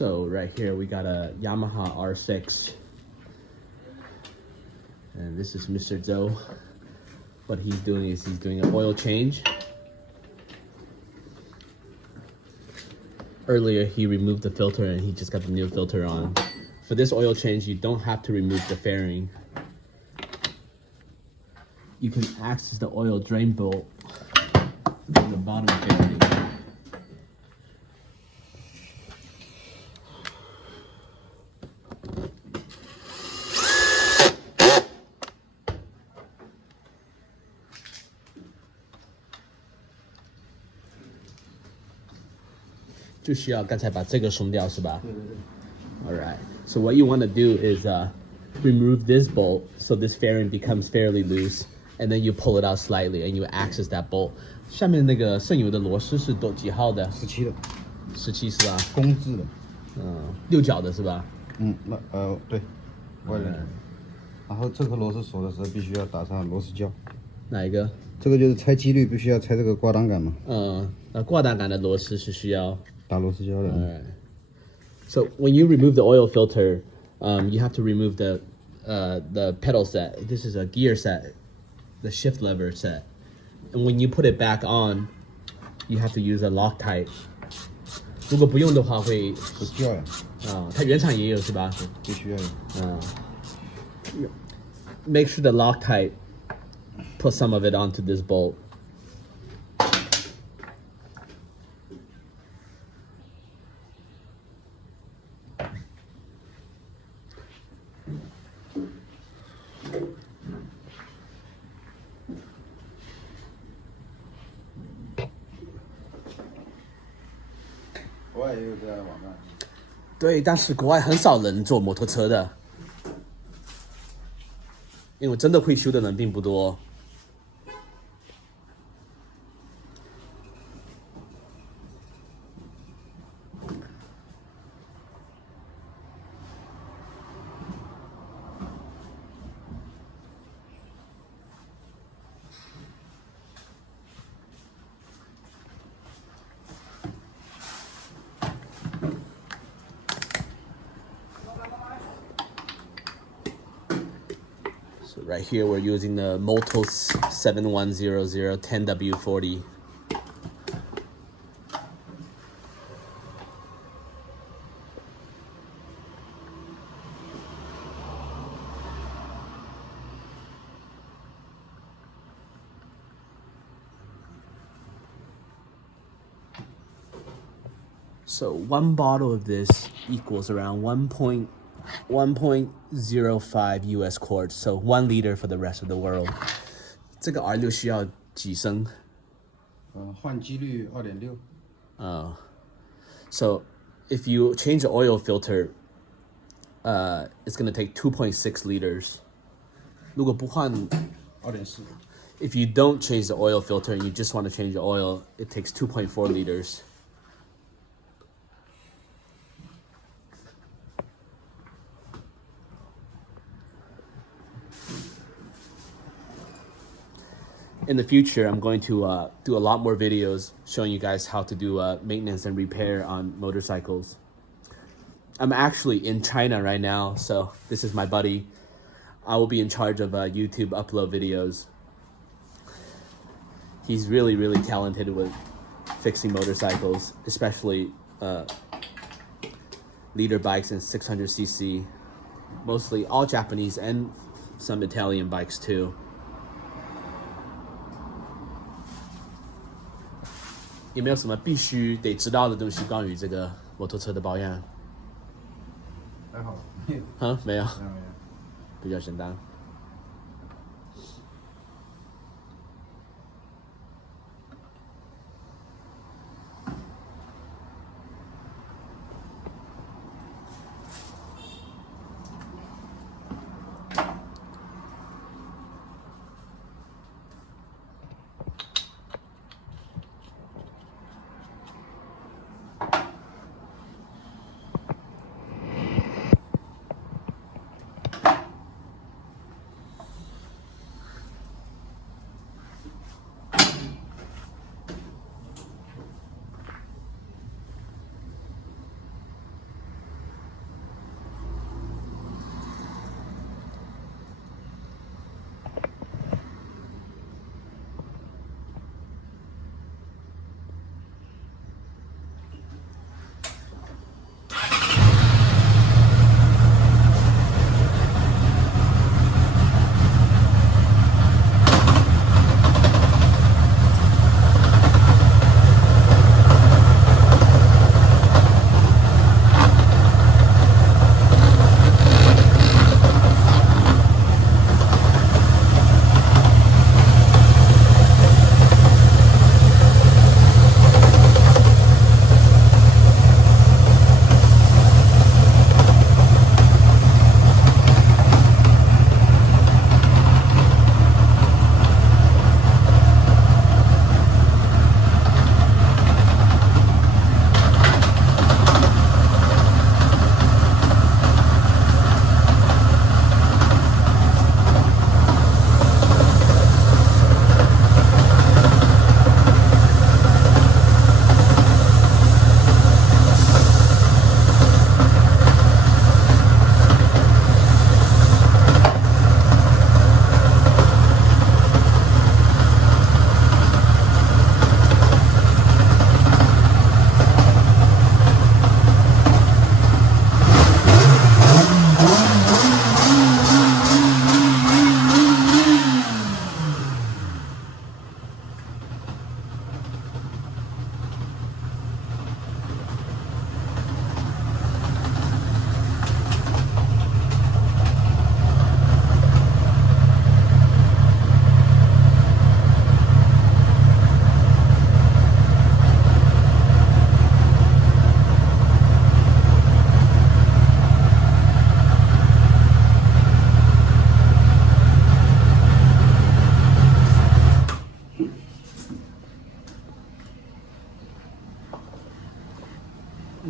So right here we got a Yamaha R6, and this is Mr. Zhou. What he's doing is he's doing an oil change. Earlier he removed the filter and he just got the new filter on. For this oil change, you don't have to remove the fairing. You can access the oil drain bolt from the bottom fairing. 就需要刚才把这个松掉是吧？对对对。Alright. So what you want to do is remove this bolt so this fairing becomes fairly loose, and then you pull it out slightly and you access that bolt. 下面那个剩余的螺丝是几号的？17的。17是吧？公制的。六角的是吧？对，外人。然后这颗螺丝锁的时候必须要打上螺丝胶。哪一个？这个就是拆机滤必须要拆这个挂档杆嘛。那挂档杆的螺丝是需要。 Alright. So when you remove the oil filter, you have to remove the pedal set. This is a gear set, the shift lever set. And when you put it back on, you have to use a Loctite. 如果不用的话会掉呀。它原厂也有是吧？必须要有。Make sure the Loctite put some of it onto this bolt. 国外也有这样的网站。对，但是国外很少人做摩托车的，因为真的会修的人并不多。So right here we're using the Motos 7100 10W40. So one bottle of this equals around 1.05 US quarts, so 1 liter for the rest of the world. 这个 R6 需要几升？换机率2.6。So if you change the oil filter, it's gonna take 2.6 liters. 如果不换2.4。If you don't change the oil filter and you just want to change the oil, it takes 2.4 liters. In the future, I'm going to do a lot more videos showing you guys how to do maintenance and repair on motorcycles. I'm actually in China right now, so this is my buddy. I will be in charge of YouTube upload videos. He's really, really talented with fixing motorcycles, especially leader bikes and 600cc. Mostly all Japanese and some Italian bikes too. 有没有什么必须得知道的东西关于这个摩托车的保养？还好，没有，比较简单。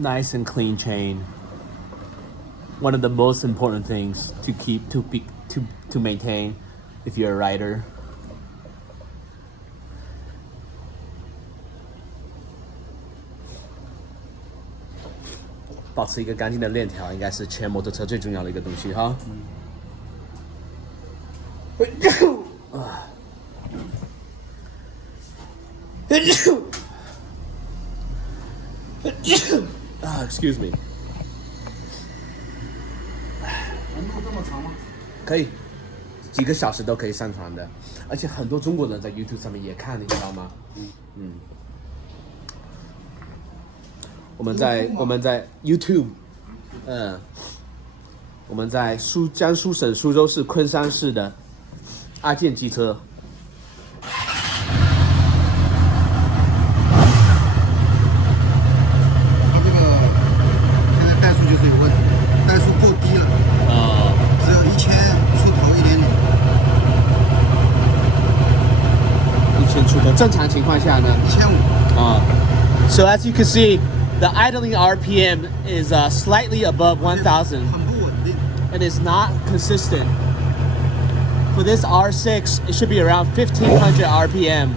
nice and clean chain. One of the most important things to keep to maintain if you're a rider. 保持一个干净的链条，应该是牵摩托车最重要的一个东西哈。Excuse me。能录这么长吗？可以，几个小时都可以上传的，而且很多中国人在 YouTube 上面也看，你知道吗？我们在 YouTube， 我们在江苏省苏州市昆山市的阿健机车。它这个现在怠速就是有问题，怠速够低了，只有1000出头一点点。1000出头，正常情况下呢1500。So as you can see, the idling RPM is slightly above 1,000. 很不稳定。 And it's not consistent. For this R6, it should be around 1,500 RPM.